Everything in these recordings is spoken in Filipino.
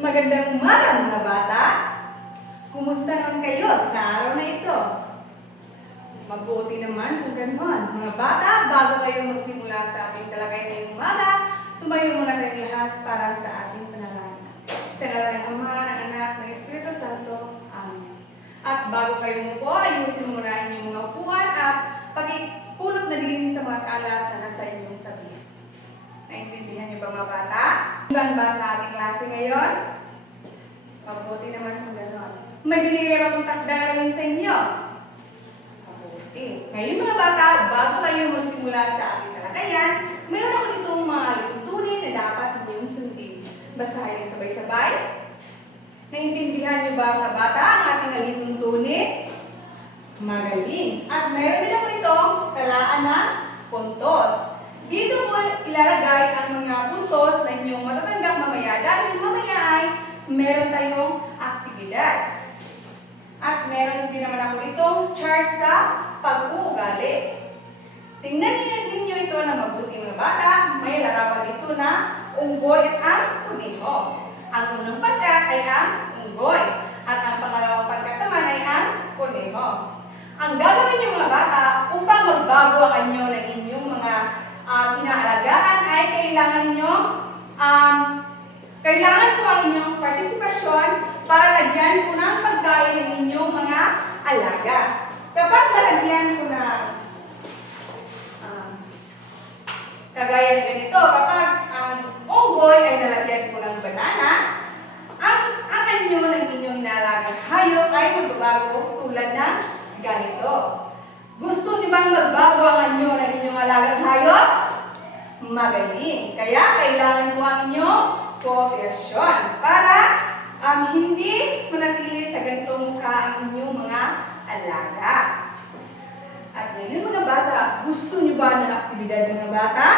Magandang umaga mga bata! Kumusta naman kayo sa araw na ito? Mabuti naman kung ganoon. Mga bata, bago kayo magsimula sa ating talakay ngayong umaga, tumayo muna kayong lahat para sa ating panalangin. Sa ngalan ng Ama, ng Anak, ng Espiritu Santo. Amen. At bago kayo po, ayusin muna inyong mga upuan at pagpulot na din sa mga kalat na nasa inyong tabi. Naintindihan niyo ba mga bata? Iban ba sa ating klase ngayon? Mabuti naman kung gano'n. May binigay akong takdaran sa inyo. Mabuti. Ngayon mga bata, bago kayo magsimula sa ating talakayan, mayroon ako ditong mga tuntunin na dapat ninyong sundin. Basahin ang sabay-sabay. Naintindihan niyo ba mga bata ang ating alituntunin? Magaling. At mayroon din ako ditong talaan na puntos. Dito po ilalagay ang mga puntos na inyong matatanggap mamaya dahil mamaya ay meron tayong aktibidad. At meron din naman ako itong chart sa pag-uugali. Tingnan ninyo ito na mabuti mga bata. May larawan dito na unggoy at ang kuneho. Ang unang pagkat ay ang unggoy. At ang pangalawang pagkat naman ay ang kuneho. Ang gagawin niyo mga bata upang magbago ang anyo ng inyong mga kinaalagaan ay kailangan po ang inyong partisipasyon para lagyan po ng pagkain ng inyong mga alaga. Kapag nalagyan po na kagaya na ganito, kapag ang unggoy ay nalagyan po ng banana, ang anyo ng inyong inalagang hayop ay magbabago tulad ng ganito. Gusto niyo bang magbago ang anyo ng inyong alagang hayop? Magaling. Kaya kailangan po ang inyong kooperasyon para hindi manatili sa ganitong mukha ang inyong mga alaga. At ngayon mga bata, gusto niyo ba ng aktibidad mga bata?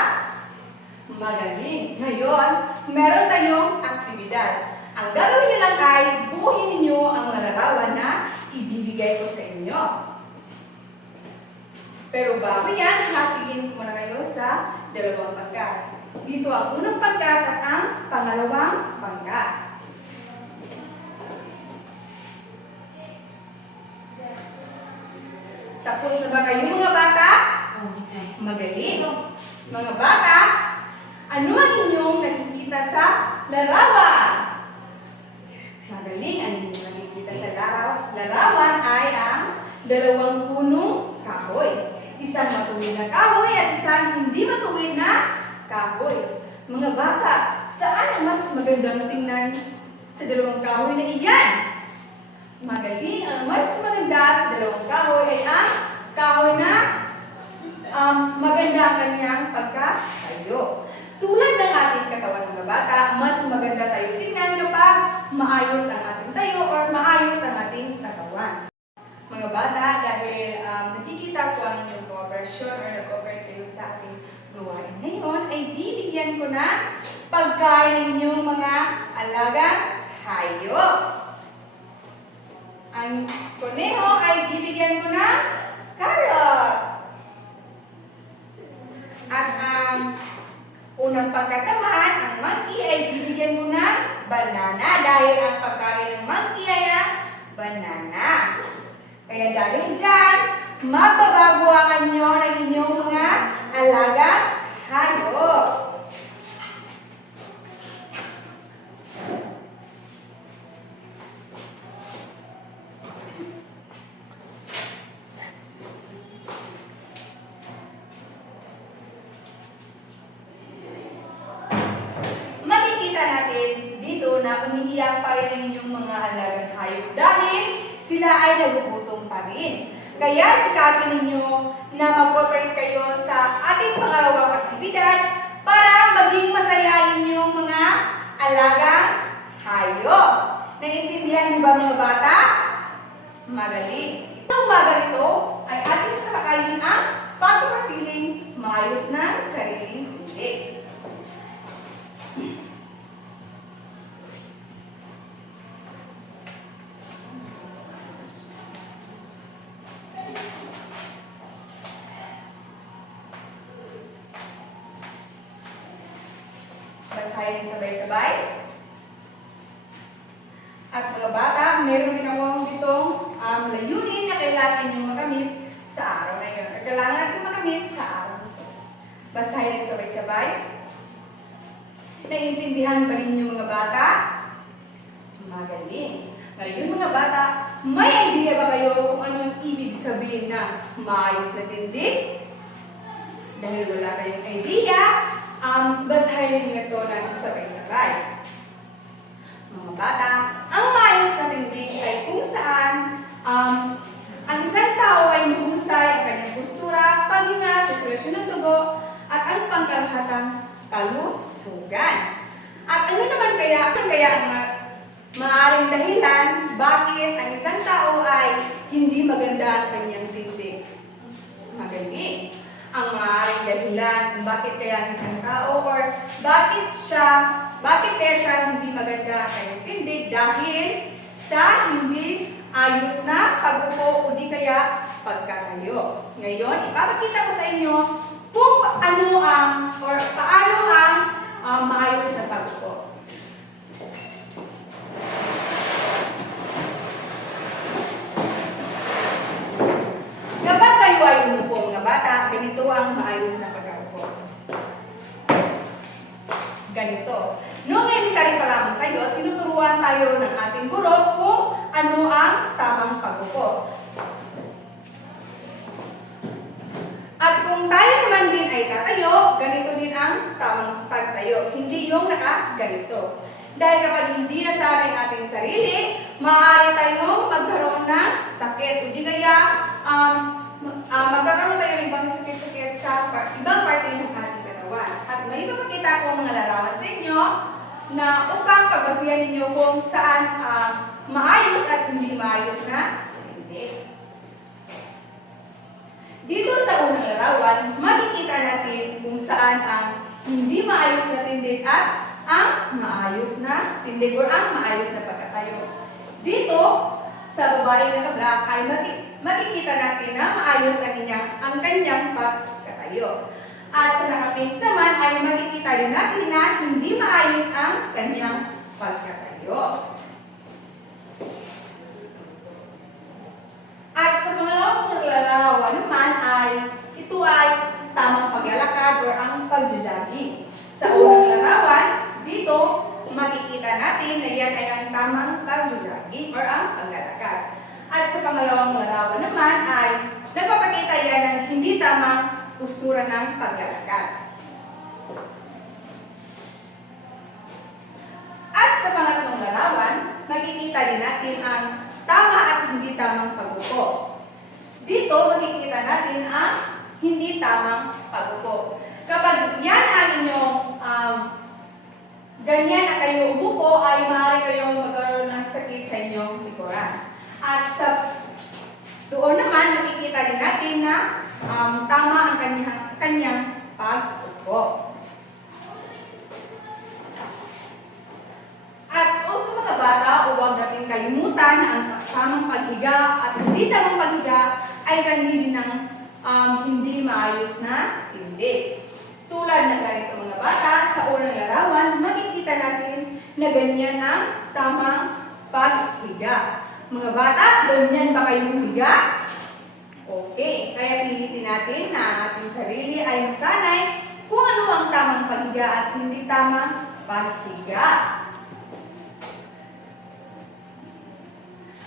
Magaling. Ngayon, meron tayong aktibidad. Ang gagawin niyo lang ay buuhin niyo ang larawan na ibibigay ko sa inyo. Pero bago yan, hatigin ko muna kayo sa dalawang pangkat. Dito ang unang pangkat at ang pangalawang pangkat. Tapos na ba kayo mga bata? Magaling. Mga bata, ano ang inyong nakikita sa larawan? Magaling. Ang inyong nakikita sa larawan ay ang dalawang punong kahoy. Isang matuwid na kahoy at isang hindi matuwid na kahoy. Mga bata, saan ang mas magandang tingnan sa dalawang kahoy na iyan? Magaling. Ang mas maganda sa dalawang kahoy ay ang kahoy na maganda ang kanyang pagkatayo. Tulad ng ating katawan mga bata, mas maganda tayo tingnan kapag maayos ang ating tayo or maayos ang ating katawan. Mga bata, dahil nakikita ko ang inyong cooperation or nag-cooperate kayo sa ating gawain ngayon, ay bibigyan ko na pagkain ng inyong mga alagang hayop. Ang kuneho ay bibigyan ko na carrot. At ang unang pangkat naman, ang monkey ay bibigyan ko na banana dahil ang pagkain ng monkey ay ang banana. Kaya dahil dyan, magbabago ang anyo ng inyong mga alagang hayop. Makikita natin dito na umiiyak pa rin ang inyong mga alagang hayop dahil sila ay nagugutom pa rin. Kaya sikapin ninyo na mag-cooperate kayo sa ating pangalawang aktibidad para maging masaya inyong mga alagang hayop. Naiintindihan niyo ba mga bata? Magaling. Ang umaga nito ay ating talakayin ang pagpapatiling maayos ng sariling huli. Basahin sabay-sabay. At mga bata, meron din akong ditong layunin na kailangan nyo makamit sa araw na yun. Or kailangan natin makamit sa araw na ito. Basahin natin sabay-sabay. Naiintindihan ba rin yung mga bata? Magaling. Ngayon mga bata, may idea ba kayo kung ano ang ibig sabihin na maayos na tindig? Dahil wala kayong idea, basahin niyo ito natin sabay-sabay. Mga bata, ang maayos na tindig ay kung saan ang isang tao ay mahusay ang kanyang postura, paghinga, sirkulasyon ng dugo, at ang pangkalahatang kalusugan. At ano naman kaya ang maaaring dahilan bakit ang isang tao ay hindi maganda ang kanyang tindig? Magaling. Ang maaaring dahilan bakit kaya ang isang tao or bakit kaya siya hindi maganda ang kanyang tindig dahil sa hindi ayos na pag-upo o di kaya pagkatayo. Ngayon, ipapakita ko sa inyo kung paano ang maayos na pag-upo. Kapag kayo ay umupo mga bata, ganito ang maayos na pag-upo. Ganito. Noong elementary pa lamang tayo, tinuturuan tayo ng ating guro kung ano ang tamang pag-upo. At kung tayo naman din ay tatayo, ganito din ang tamang pagtayo. Hindi yung naka-ganito. Dahil kapag hindi nasanay ang ating sarili, maaari tayong magkaroon ng sakit. O di kaya, magkakaroon tayo ng ibang sakit-sakit sa ibang parte ng ating katawan. At may ipapakita ko mga larawan sa inyo na upang pabasihan ninyo kung saan maayos at hindi maayos na tindig. Dito sa unang larawan, makikita natin kung saan ang hindi maayos na tindig at ang maayos na tindig o ang maayos na pagkatayo. Dito, sa babae na naka-black ay makikita natin na maayos na ang kanyang pagkatayo. At sa naka-pink naman ay makikita rin natin na hindi maayos ang kanyang pagkatayo. At sa pangalawang larawan naman ito ay tamang paglalakad o ang pagja-jogging. Sa unang larawan, dito makikita natin na yan ay ang tamang pagja-jogging o ang paglalakad. At sa pangalawang larawan naman ay nagpapakita yan ng hindi tamang postura ng paglalakad. At sa pangatlong larawan, makikita din natin ang tama at hindi tamang pag-upo. Dito, makikita natin ang hindi tamang pag-upo. Kapag yan ang inyong ganyan na kayo umupo, ay maaari kayong magkaroon ng sakit sa inyong likuran. At doon naman, makikita din natin na tama ang kanyang pag-upo. At sa mga bata, huwag natin kalimutan na ang tamang paghiga at hindi tamang paghiga ay sanhi din ng hindi maayos na tindig. Tulad ng ganito mga bata, sa unang larawan, makikita natin na ganyan ang tamang paghiga. Mga bata, ganyan ba kayong higa? Okay, kaya pilitin natin na ating sarili ay masanay kung ano ang tamang paghiga at hindi tamang paghiga.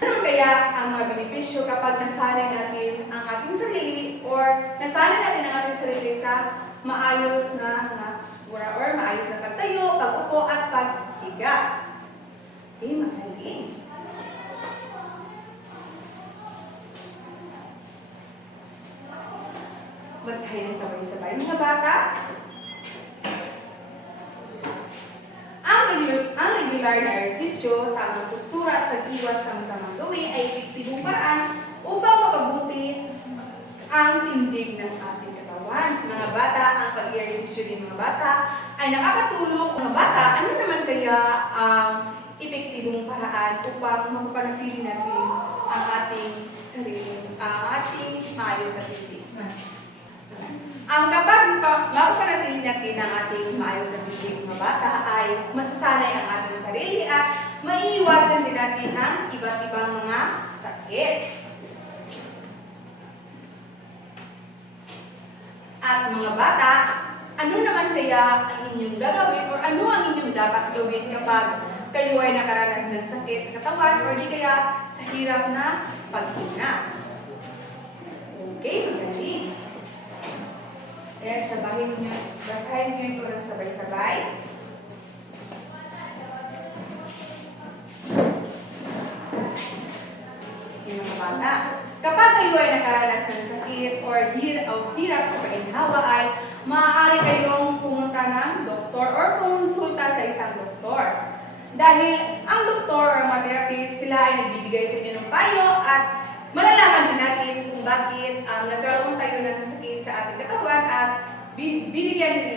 Ano kaya ang mga benepisyo kapag nasanay natin ang ating sarili or nasanay natin ang ating sarili sa maayos na postura or maayos na pagtayo, pag-upo at paghiga? Okay, magaling. Basahin na sabay-sabay mga bata. Ang regular na ehersisyo, tamang postura at pag-iwas sa masamang gawin ay epektibong paraan upang mapabuti ang tindig ng ating katawan. Mga bata, ang pag-ehersisyo din mga bata ay nakakatulong. Mga bata, ano naman kaya ang epektibong paraan upang mapanatili natin ang ating sarili, ang ating maayos na tindig? Kapag mapapanatili natin ang ating maayos na tindig mga bata ay masasanay ang ating sarili at maiiwasan din natin ang iba't ibang mga sakit. At mga bata, ano naman kaya ang inyong gagawin or ano ang inyong dapat gawin kapag kayo ay nakaranas ng sakit sa katawan or di kaya sa hirap na paghinga? Okay, magaling. Kaya basahin niyo ito ng sabay-sabay. Yung mga bata. Kapag kayo ay nakaranas ng sakit or hirap sa pag-inhawa ay maaari kayong pumunta ng doktor or kumonsulta sa isang doktor. Dahil ang doktor or mga therapist, sila ay nagbibigay sa inyo ng payo at malalaman din natin kung bakit nagkaroon tayo ng sakit sa ating katawan at bibigyan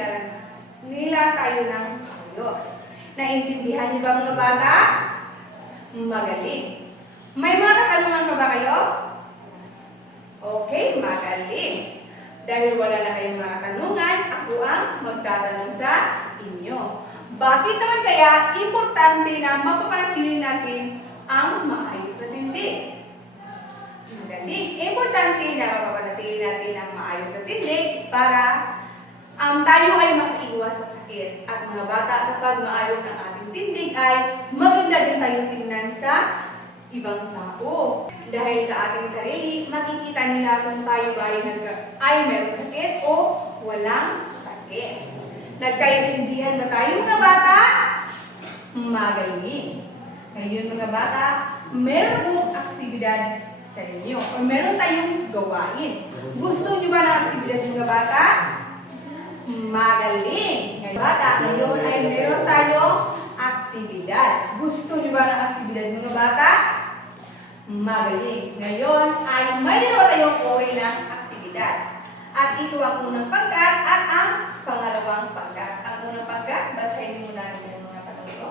nila tayo ng payo. Naintindihan niyo ba mga bata? Magaling. May mga katanungan pa ba kayo? Okay, magaling. Dahil wala na kayong mga katanungan, ako ang magtatanong sa inyo. Bakit naman kaya importante na mapapanatili natin ang maayos na tindig? Magaling. Importante na mapapanatili natin ang maayos na tindig para tayo ay makaiwas sa sakit. At mga bata, kapag maayos ang ating tindig ay maganda din tayong tingnan sa ibang tao. Dahil sa ating sarili, makikita nila kung tayo ay meron sakit o walang sakit. Nagkaintindihan ba tayo mga bata? Magaling. Ngayon mga bata, meron pong aktibidad sa inyo o meron tayong gawain. Gusto niyo ba ng aktibidad mga bata? Magaling. Ngayon bata, ngayon ay meron tayong aktibidad. Gusto niyo ba ng aktibidad mga bata? Magaling. Ngayon ay may dalawa tayong uri ng aktibidad. At ito ang unang pangkat at ang pangalawang pangkat. Ang unang pangkat, basahin muna natin ang mga tanong ko.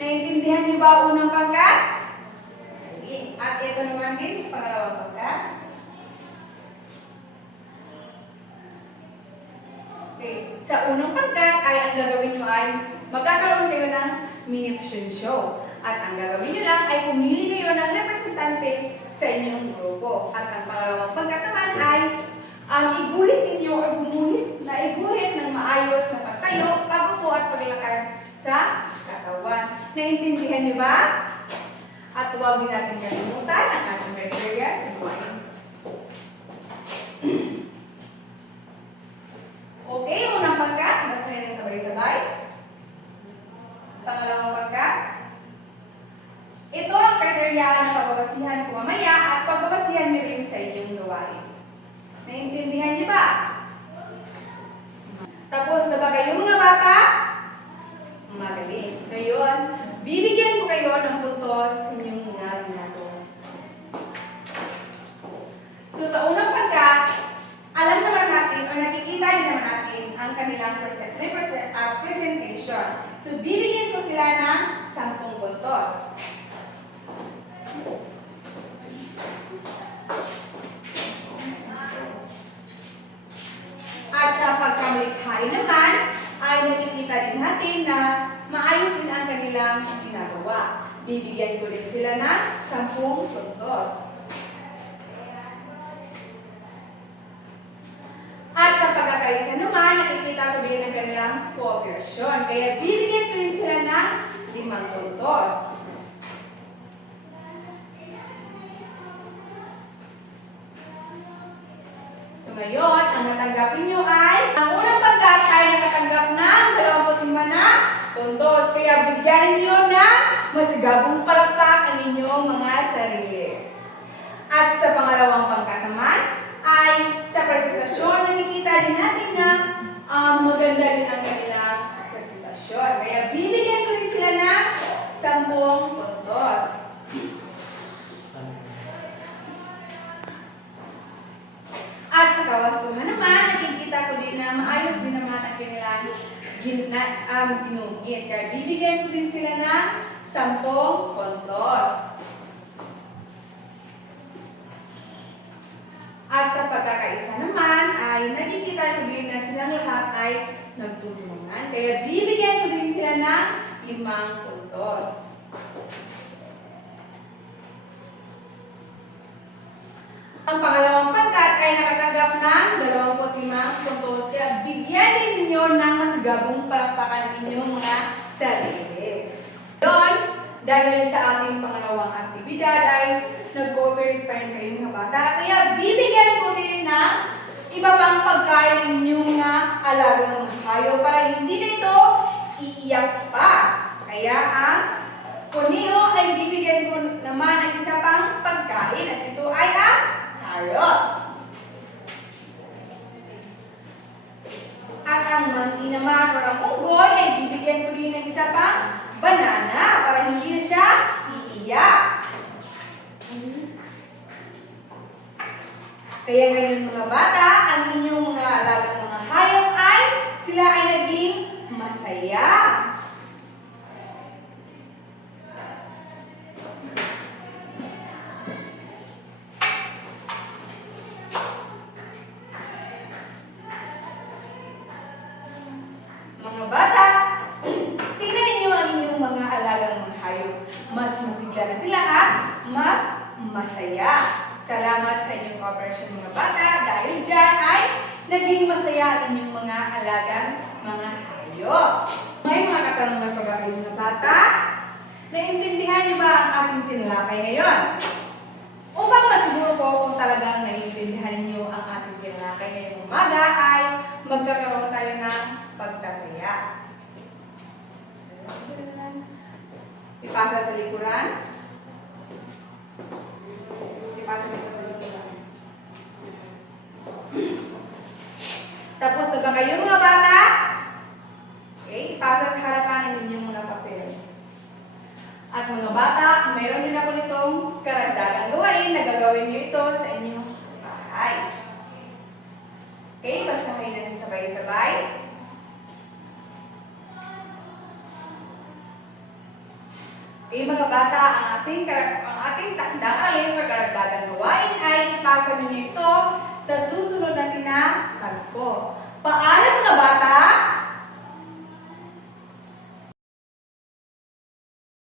Naintindihan niyo ba ang unang pangkat? Magaling. At ito naman din sa pangalawang pangkat. Okay. Sa unang pangkat ay ang gagawin niyo ay magkakaroon kayo ng mini fashion show. At ang gagawin nyo lang ay pumili kayo ng representante sa inyong grupo. At ang pangalawang pangkat naman ay iguhit ninyo o iguhit ng maayos na pagtayo, pagpupo at paglakad sa katawan. Naintindihan nyo ba? At huwag din natin kalimutan ang ating criteria sa gawain. Okay, unang pangkat, basahin ng sabay-sabay. Pangalawang pangkat. Ito ang kriteria na pagbabasihan ko mamaya at pagbabasihan nyo rin sa inyong gawain. Naintindihan niyo ba? Tapos na ba kayo mga bata? Magaling. Ngayon, bibigyan ko kayo ng puntos sa inyong mga ginagawa. So sa unang pangkat, alam naman natin o nakikita din naman natin ang kanilang presentation. So, bibigyan ko sila ng 10 puntos. At sa pagkamalikhain naman, ay nakikita din natin na maayos din ang kanilang ginagawa. Bibigyan ko din sila ng 10 puntos. At sa pagkakaisa naman, nakikita ko din ang kanilang cooperasyon. Kaya bibigyan ko rin sila ng 5 puntos. So ngayon, ang natanggapin nyo ay, ang unang pangkat ay nakatanggap ng 25 na puntos. Kaya bigyan nyo ng masigabong palakpak ang inyong mga sarili. At sa pangalawang pangkat naman, ay sa presentasyon, nakikita din natin na maganda rin ang kanilang presentasyon. Kaya bibigyan ko rin sila ng 10 puntos. At sa kawastuhan naman, nakikita ko din na maayos din naman ang kanilang ginugit. Kaya bibigyan ko din sila ng 10 puntos. At sa pagkakaisa naman ay nakikita ko din na silang lahat ay nagtutulungan. Kaya bibigyan ko din sila ng 5 puntos. Ang pangalawang pangkat ay nakatanggap ng 25 puntos. Kaya bigyan din ninyo ng masigabong palakpakan ng inyong mga sarili. Doon, dahil sa ating pangalawang aktibidad ay nag-cooperate pa rin kayo mga bata. Kaya bibigyan ko rin ng iba pang pagkain ng inyong mga alagang mga hayop para hindi na ito iiyak pa. Kaya ang kuniho ay bibigyan ko naman ng isa pang pagkain at ito ay ang carrot. At ang monkey naman o ang unggoy ay bibigyan ko rin ng isa pang banana para hindi na siya iiyak. Kaya ngayon mga bata, ang inyong mga alagang mga hayop ay sila ay naging masaya. Mga bata, tingnan ninyo ang inyong mga alagang mga hayop. Mas masigla na sila at mas masaya. Salamat sa inyong cooperation mga bata dahil dyan ay naging masaya ang inyong mga alagang mga hayop. May mga katanungan pa ba kayo mga bata? Naintindihan niyo ba ang ating tinalakay ngayon? Upang masiguro ko kung talagang naiintindihan niyo ang ating tinalakay ngayong umaga ay magkakaroon tayo ng pagtataya. Ipasa sa likuran. Ipasa dito sa likuran. Tapos na ba kayo mga bata? Okay, ipasa sa harapan ng inyong mga papel. At mga bata, mayroon din ako nitong karagdagang gawain na gagawin niyo ito sa inyong bahay. Okay, basta kayo na sabay-sabay. Okay, mga bata, ang ating takdang alin o karagdagang gawain ay ipasa ninyo ito